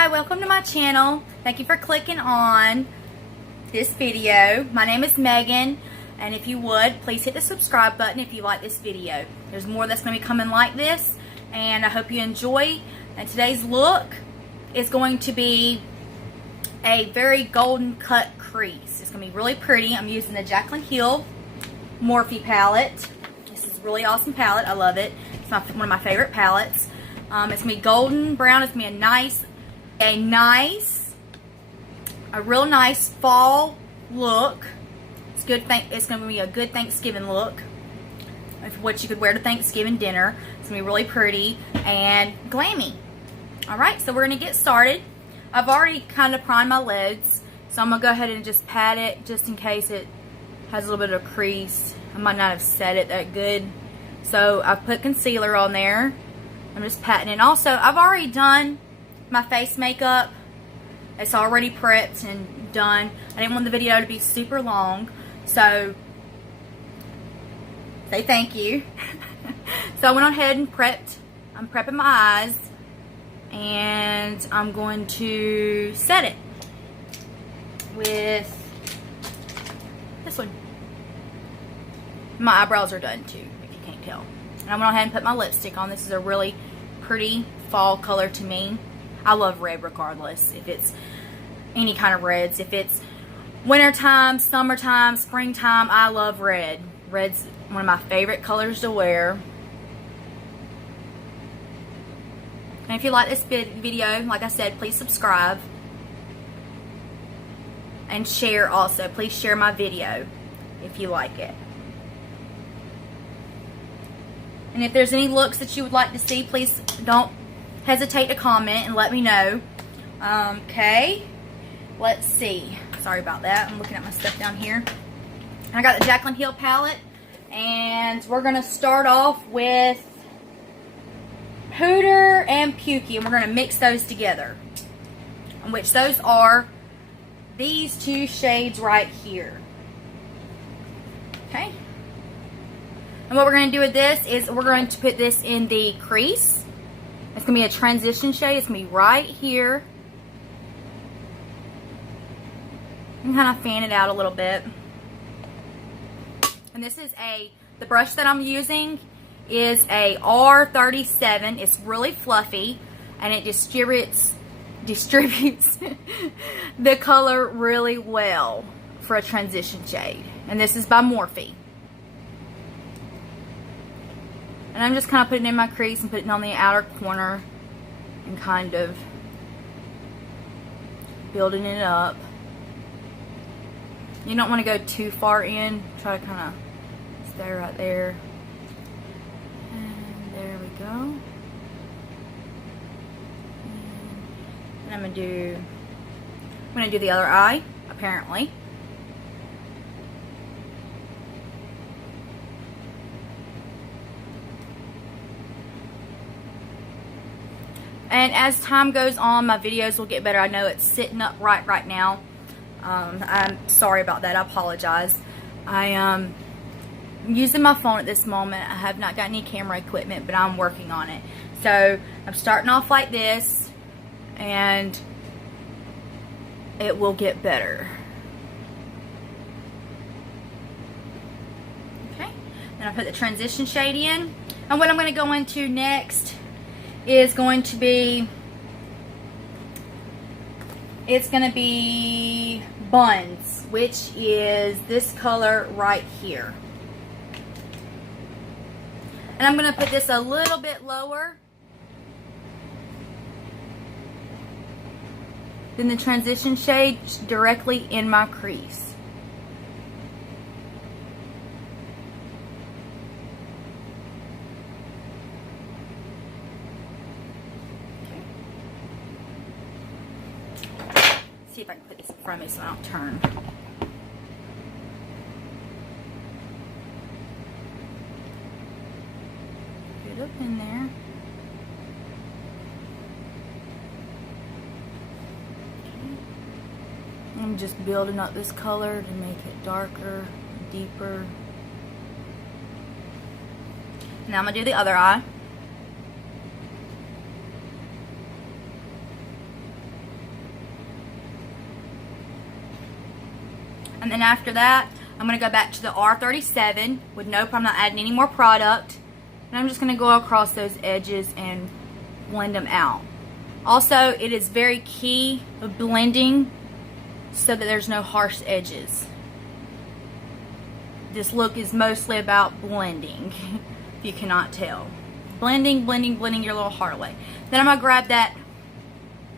Hi, welcome to my channel. Thank you for clicking on this video. My name is Megan, and if you would, please hit the subscribe button if you like this video. There's more that's going to be coming like this, and I hope you enjoy. And today's look is going to be a very golden cut crease. It's going to be really pretty. I'm using the Jaclyn Morphe palette. This is a really awesome palette. I love it. It's one of my favorite palettes. It's going to be golden brown. It's going to be a real nice fall look. It's good. It's going to be a good Thanksgiving look. What you could wear to Thanksgiving dinner. It's going to be really pretty and glammy. Alright, so we're going to get started. I've already kind of primed my lids, so I'm going to go ahead and just pat it just in case it has a little bit of crease. I might not have set it that good. So I've put concealer on there. I'm just patting it. Also, I've already done my face makeup. It's already prepped and done. I didn't want the video to be super long, so say thank you. So I went ahead and prepped. I'm prepping my eyes, and I'm going to set it with this one. My eyebrows are done too, if you can't tell. And I went ahead and put my lipstick on. This is a really pretty fall color to me. I love red regardless, if it's any kind of reds. If it's wintertime, summertime, springtime, I love red. Red's one of my favorite colors to wear. And if you like this video, like I said, please subscribe. And share also. Please share my video if you like it. And if there's any looks that you would like to see, please don't hesitate to comment and let me know. Okay, let's see. Sorry about that. I'm looking at my stuff down here. I got the Jaclyn palette, and we're going to start off with Pooter and Pukey, and we're going to mix those together. And which those are these two shades right here. Okay. And what we're going to do with this is we're going to put this in the crease. It's going to be a transition shade. It's going to be right here. And kind of fan it out a little bit. And this is the brush that I'm using is a R37. It's really fluffy, and it distributes the color really well for a transition shade. And this is by Morphe. And I'm just kind of putting it in my crease and putting it on the outer corner and kind of building it up. You don't want to go too far in. Try to kind of stay right there. And there we go. And I'm going to do the other eye, apparently. And as time goes on, my videos will get better. I know it's sitting up right now. I'm sorry about that. I apologize. I am using my phone at this moment. I have not got any camera equipment, but I'm working on it. So I'm starting off like this, and it will get better. Okay. Then I put the transition shade in. And what I'm going to go into next is going to be, it's going to be Buns, which is this color right here. And I'm going to put this a little bit lower than the transition shade, directly in my crease. See if I can put this in front of me so I don't turn. Get it up in there. Okay. I'm just building up this color to make it darker, deeper. Now I'm going to do the other eye. And then after that, I'm going to go back to the R37 with nope, I'm not adding any more product. And I'm just going to go across those edges and blend them out. Also, it is very key of blending so that there's no harsh edges. This look is mostly about blending, if you cannot tell. Blending, blending, blending your little heart away. Then I'm going to grab that,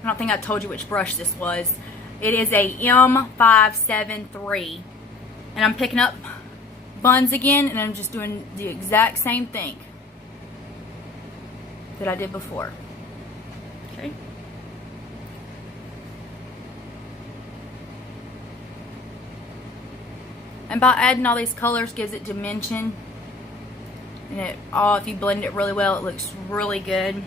I don't think I told you which brush this was. It is a M573. And I'm picking up buns again, and I'm just doing the exact same thing that I did before. Okay. And by adding all these colors gives it dimension. And it all, if you blend it really well, it looks really good.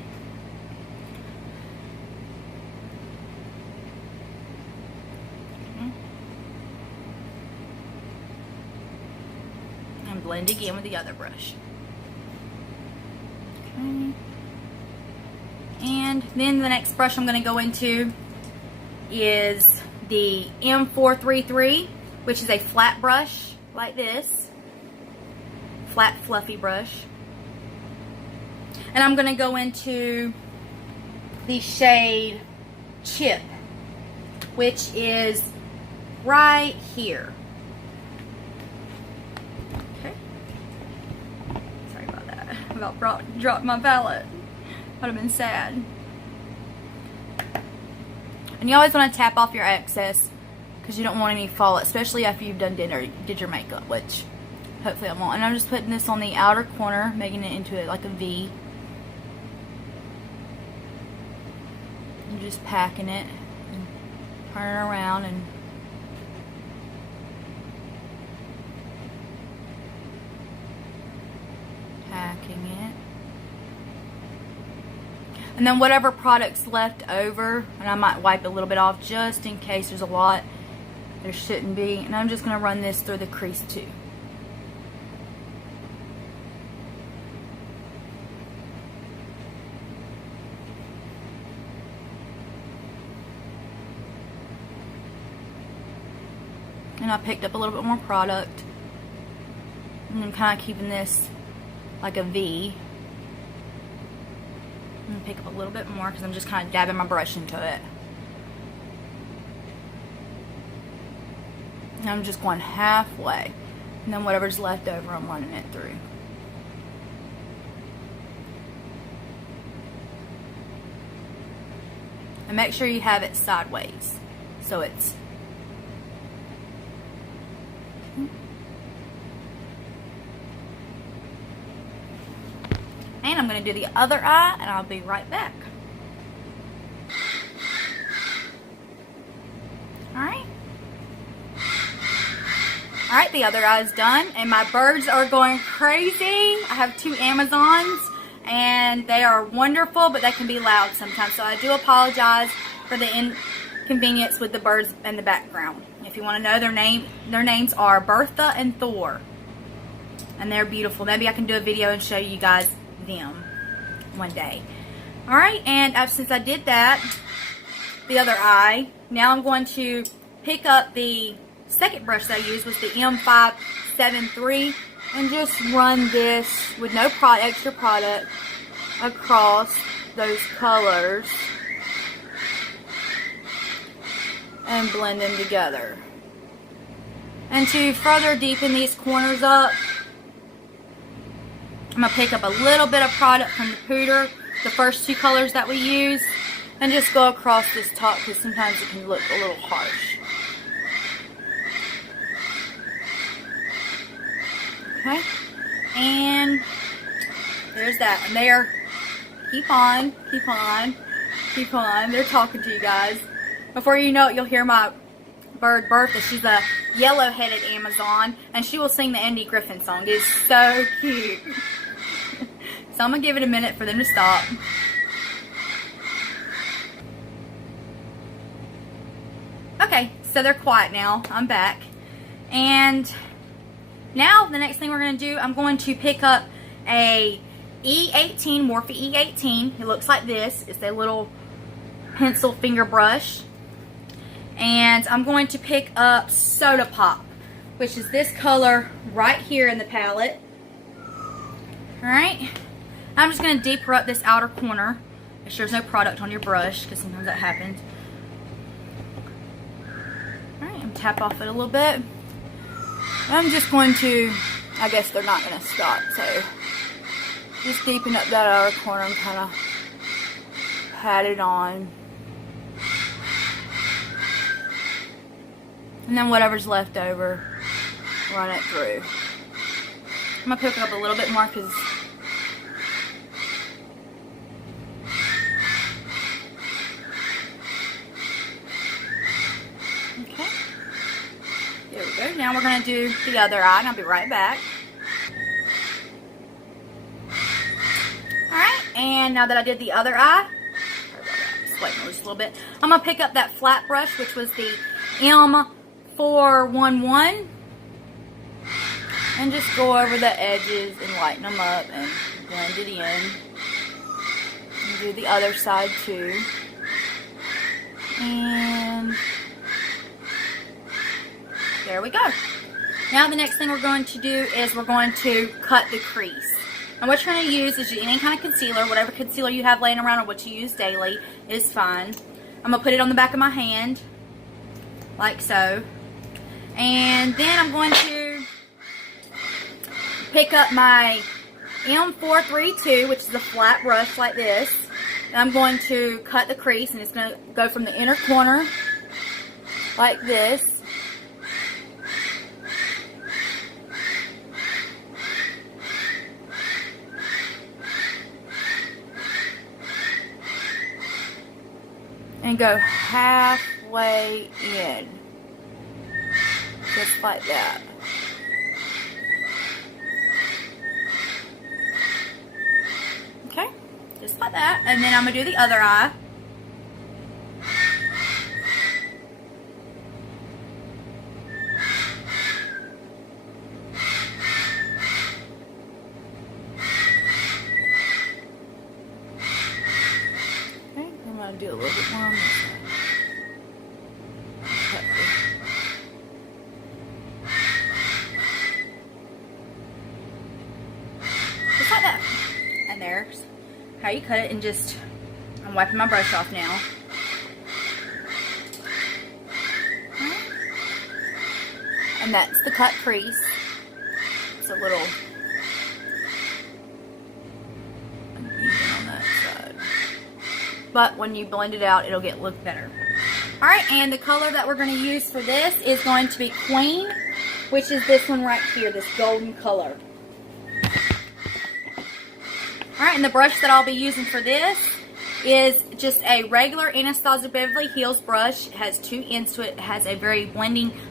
And blend again with the other brush. Okay. And then the next brush I'm going to go into is the M433, which is a flat brush like this. Flat, fluffy brush. And I'm going to go into the shade Chip, which is right here. Okay. Sorry about that. I about dropped my palette. Would have been sad. And you always want to tap off your excess because you don't want any fall, especially after you've done dinner, did your makeup, which hopefully I won't. And I'm just putting this on the outer corner, making it into it like a V. And just packing it and turning it around and packing it. And then whatever product's left over, and I might wipe a little bit off just in case there's a lot. There shouldn't be. And I'm just going to run this through the crease too. And I picked up a little bit more product. And I'm kind of keeping this like a V. I'm going to pick up a little bit more because I'm just kind of dabbing my brush into it. And I'm just going halfway. And then whatever's left over, I'm running it through. And make sure you have it sideways. So it's... And I'm going to do the other eye, and I'll be right back. Alright. Alright, the other eye is done, and my birds are going crazy. I have 2 Amazons, and they are wonderful, but they can be loud sometimes. So I do apologize for the inconvenience with the birds in the background. If you want to know their names are Bertha and Thor. And they're beautiful. Maybe I can do a video and show you guys them one day. Alright, and since I did that, the other eye, now I'm going to pick up the second brush that I used, was the M573, and just run this with no extra product across those colors and blend them together. And to further deepen these corners up, I'm going to pick up a little bit of product from the Pooter, the first 2 colors that we use, and just go across this top because sometimes it can look a little harsh. Okay, and there's that. And there, keep on, keep on, keep on. They're talking to you guys. Before you know it, you'll hear my bird Bertha. She's a yellow-headed Amazon, and she will sing the Andy Griffin song. It is so cute. So I'm going to give it a minute for them to stop. Okay, so they're quiet now. I'm back. And now the next thing we're going to do, I'm going to pick up a E18, Morphe E18. It looks like this. It's a little pencil finger brush. And I'm going to pick up Soda Pop, which is this color right here in the palette. Alright. I'm just going to deeper up this outer corner. Make sure there's no product on your brush, because sometimes that happens. Alright, I'm tap off it a little bit. I'm just going to, I guess they're not going to stop, so just deepen up that outer corner and kind of pat it on. And then whatever's left over, run it through. I'm going to pick up a little bit more because okay. There we go. Now we're going to do the other eye, and I'll be right back. Alright, and now that I did the other eye, just wait just a little bit. I'm going to pick up that flat brush, which was the M411, and just go over the edges and lighten them up and blend it in. And do the other side too. And there we go. Now the next thing we're going to do is we're going to cut the crease. And what you're going to use is any kind of concealer, whatever concealer you have laying around or what you use daily is fine. I'm going to put it on the back of my hand, like so. And then I'm going to pick up my M432, which is a flat brush like this. And I'm going to cut the crease, and it's going to go from the inner corner like this. And go halfway in. Just like that. Okay, just like that. And then I'm going to do the other eye. Okay, I'm going to do a little bit more on this side. Just like that. And there's how you cut it, and just, I'm wiping my brush off now. And that's the cut crease. It's a little uneven on that side. But when you blend it out, it'll look better. Alright, and the color that we're going to use for this is going to be Queen, which is this one right here, this golden color. Alright, and the brush that I'll be using for this is just a regular Anastasia Beverly Hills brush. It has two ends to it. It has a very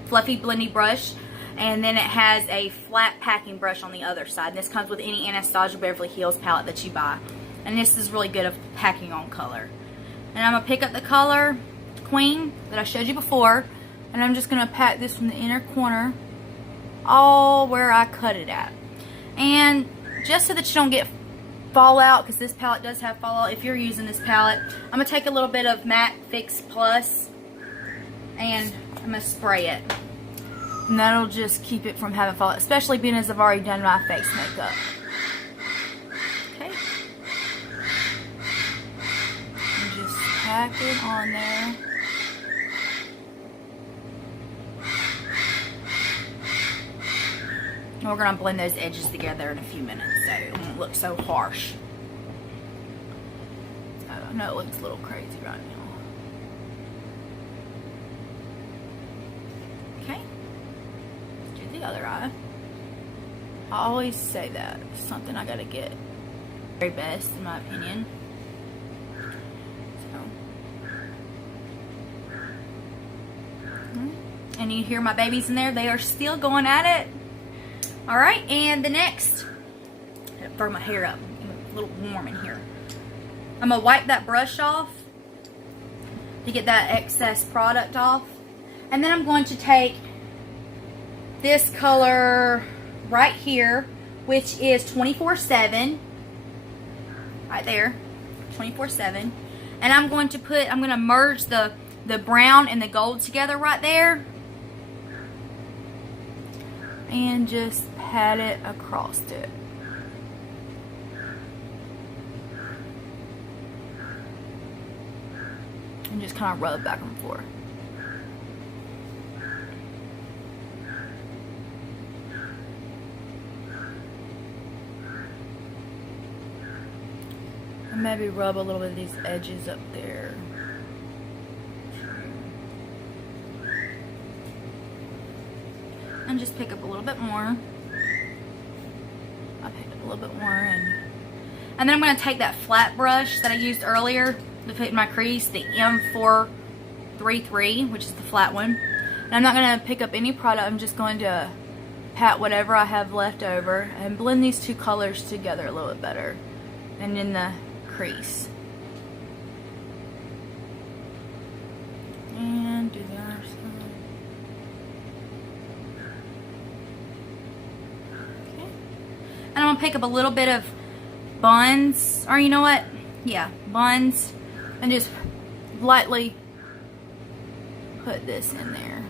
fluffy blending brush, and then it has a flat packing brush on the other side. And this comes with any Anastasia Beverly Hills palette that you buy. And this is really good at packing on color. And I'm going to pick up the color Queen that I showed you before, and I'm just going to pat this from the inner corner all where I cut it at. And just so that you don't get fallout, because this palette does have fallout if you're using this palette, I'm going to take a little bit of Matte Fix Plus and I'm going to spray it. And that'll just keep it from having fallout, especially being as I've already done my face makeup. Okay. And just pack it on there. And we're going to blend those edges together in a few minutes so it won't look so harsh. I know it looks a little crazy right now. Okay. Let's do the other eye. I always say that. It's something I got to get very best in my opinion. And you hear my babies in there. They are still going at it. Alright, and the next, throw my hair up, a little warm in here. I'm going to wipe that brush off to get that excess product off. And then I'm going to take this color right here, which is 24/7. Right there, 24/7. And I'm going to merge the the brown and the gold together right there. And just pat it across it. And just kind of rub back and forth. And maybe rub a little bit of these edges up there. And just pick up a little bit more. I picked up a little bit more, and then I'm going to take that flat brush that I used earlier to fit in my crease, the M433, which is the flat one. And I'm not going to pick up any product. I'm just going to pat whatever I have left over and blend these two colors together a little bit better, and in the crease. And do the other side. And I'm going to pick up a little bit of buns, or you know what? Yeah, buns. And just lightly put this in there.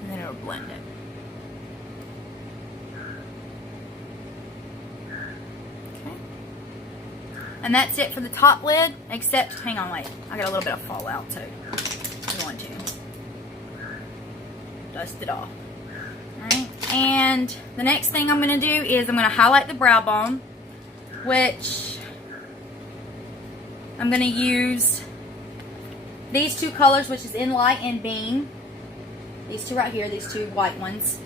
And then it'll blend it. Okay. And that's it for the top lid, except, hang on, wait. I got a little bit of fallout too. I'm going to dust it off. Alright, and the next thing I'm going to do is I'm going to highlight the brow bone, which I'm going to use these two colors, which is In Light and Beam. These two right here, these two white ones.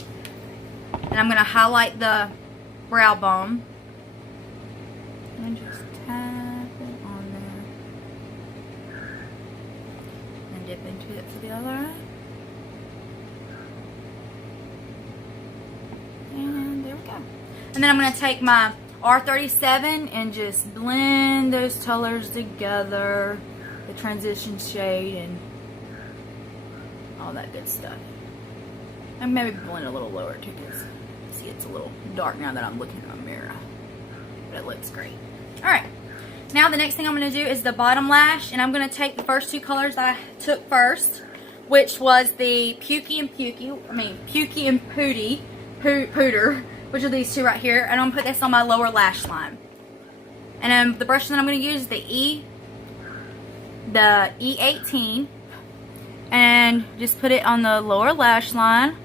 And I'm going to highlight the brow bone. And just tap it on there. And dip into it for the other eye. And there we go. And then I'm going to take my R37 and just blend those colors together. The transition shade and all that good stuff. And maybe blend a little lower too, because see, it's a little dark now that I'm looking in the mirror. But it looks great. Alright. Now the next thing I'm going to do is the bottom lash. And I'm going to take the first two colors that I took first, which was the Pukey and Pooter, which are these two right here. And I'm going to put this on my lower lash line. And the brush that I'm going to use is the E18. And just put it on the lower lash line.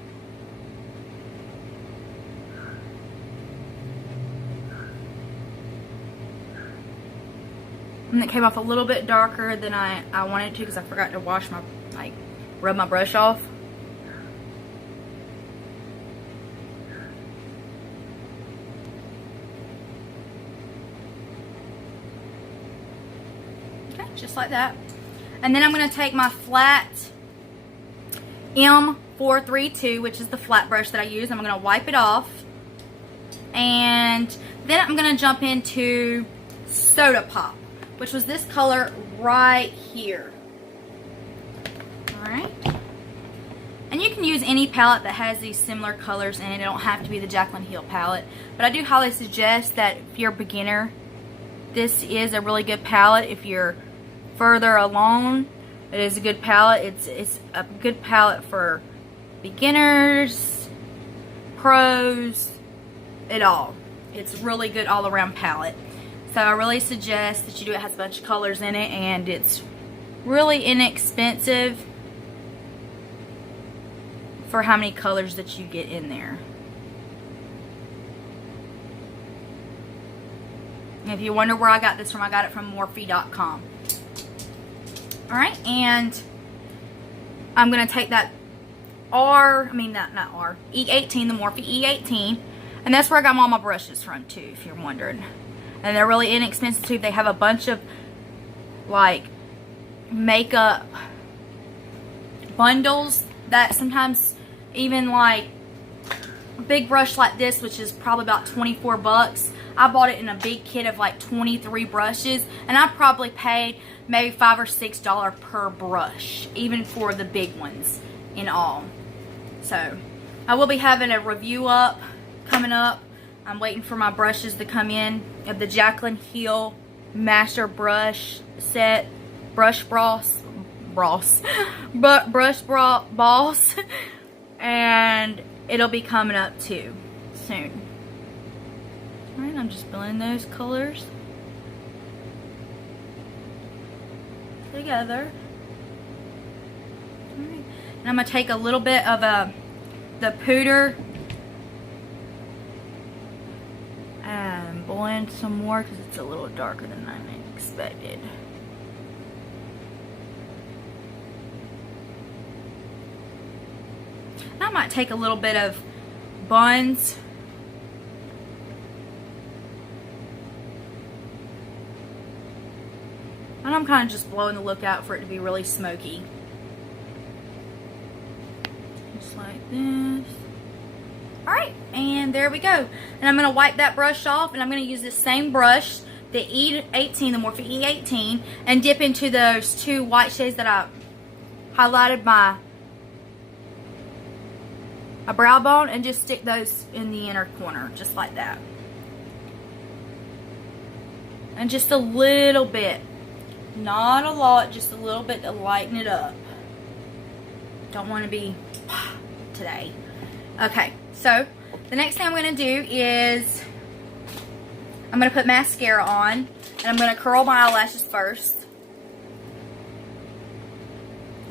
And it came off a little bit darker than I wanted to, because I forgot to wash my, rub my brush off. Okay, just like that. And then I'm going to take my flat M432, which is the flat brush that I use. I'm going to wipe it off. And then I'm going to jump into Soda Pop, which was this color right here. Alright. And you can use any palette that has these similar colors in it. It don't have to be the Jaclyn Hill palette. But I do highly suggest that if you're a beginner, this is a really good palette. If you're further along, it is a good palette. It's a good palette for beginners, pros, it all. It's really good all around palette. So I really suggest that you do it. It has a bunch of colors in it, and it's really inexpensive for how many colors that you get in there. And if you wonder where I got this from, I got it from Morphe.com. Alright, and I'm going to take that E18, the Morphe E18, and that's where I got all my brushes from too, if you're wondering. And they're really inexpensive too. They have a bunch of makeup bundles that sometimes even a big brush like this, which is probably about 24 bucks. I bought it in a big kit of 23 brushes, and I probably paid maybe $5 or $6 per brush, even for the big ones in all. So I will be having a review coming up. I'm waiting for my brushes to come in of the Jaclyn Hill Master Brush set. brush boss, and it'll be coming up too soon. Alright, I'm just blending those colors together. Alright, and I'm going to take a little bit of the pooter and blend some more because it's a little darker than I expected. I might take a little bit of buns. And I'm kind of just blowing the look out for it to be really smoky. Just like this. Alright, and there we go. And I'm going to wipe that brush off, and I'm going to use this same brush, the E18, the Morphe E18, and dip into those two white shades that I highlighted my brow bone, and just stick those in the inner corner, just like that. And just a little bit. Not a lot, just a little bit to lighten it up. Don't want to be today. Okay, so the next thing I'm going to do is I'm going to put mascara on, and I'm going to curl my eyelashes first.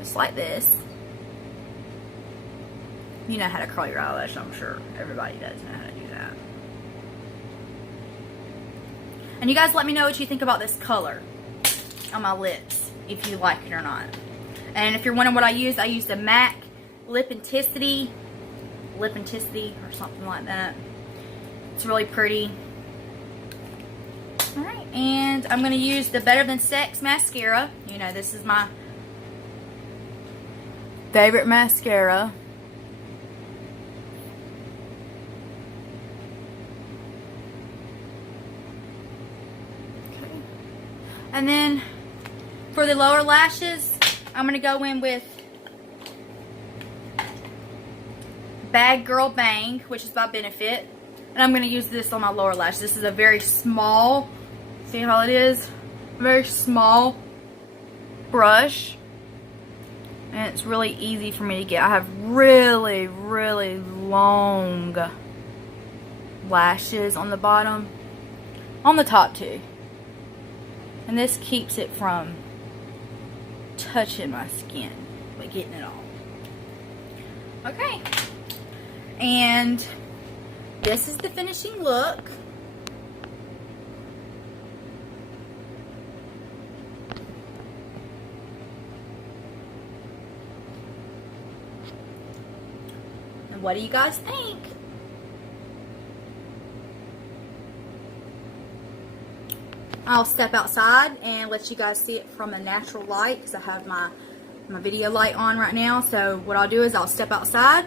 Just like this. You know how to curl your eyelash, I'm sure. Everybody does know how to do that. And you guys let me know what you think about this color on my lips, if you like it or not. And if you're wondering what I use the MAC Lip Intensity or something like that. It's really pretty. Alright, and I'm going to use the Better Than Sex mascara. You know, this is my favorite mascara. Okay. And then for the lower lashes, I'm going to go in with Bad Girl Bang, which is by Benefit. And I'm going to use this on my lower lash. This is a very small, see how it is? Very small brush. And it's really easy for me to get. I have really, really long lashes on the bottom. On the top too. And this keeps it from touching my skin, but getting it all. Okay. And this is the finishing look. And what do you guys think? I'll step outside and let you guys see it from a natural light because I have my video light on right now. So what I'll do is I'll step outside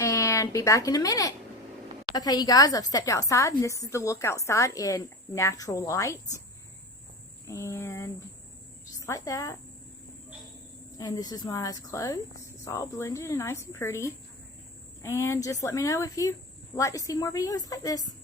and be back in a minute. Okay, you guys, I've stepped outside, and this is the look outside in natural light. And just like that. And this is my eyes closed. It's all blended and nice and pretty. And just let me know if you like to see more videos like this.